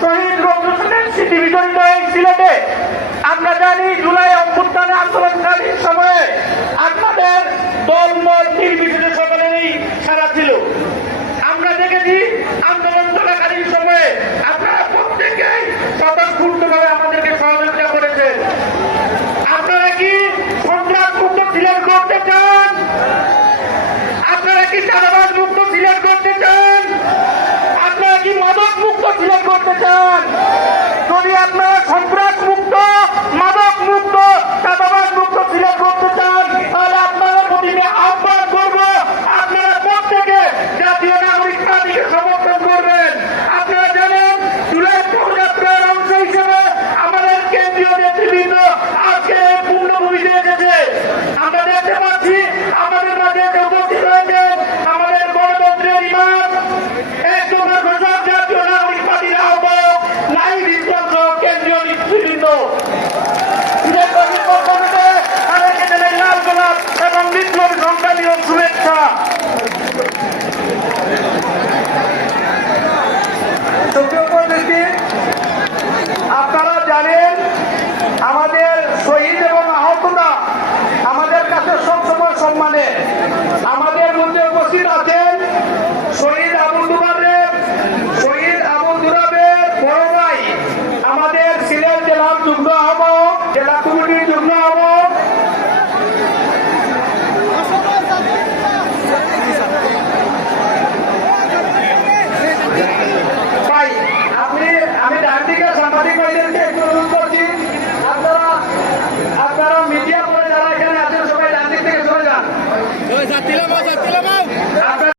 শহীদ Rabindra city বিজয়ী সিলেটে। আমরা জানি যুগ্ম আহ্বায়ক জেলা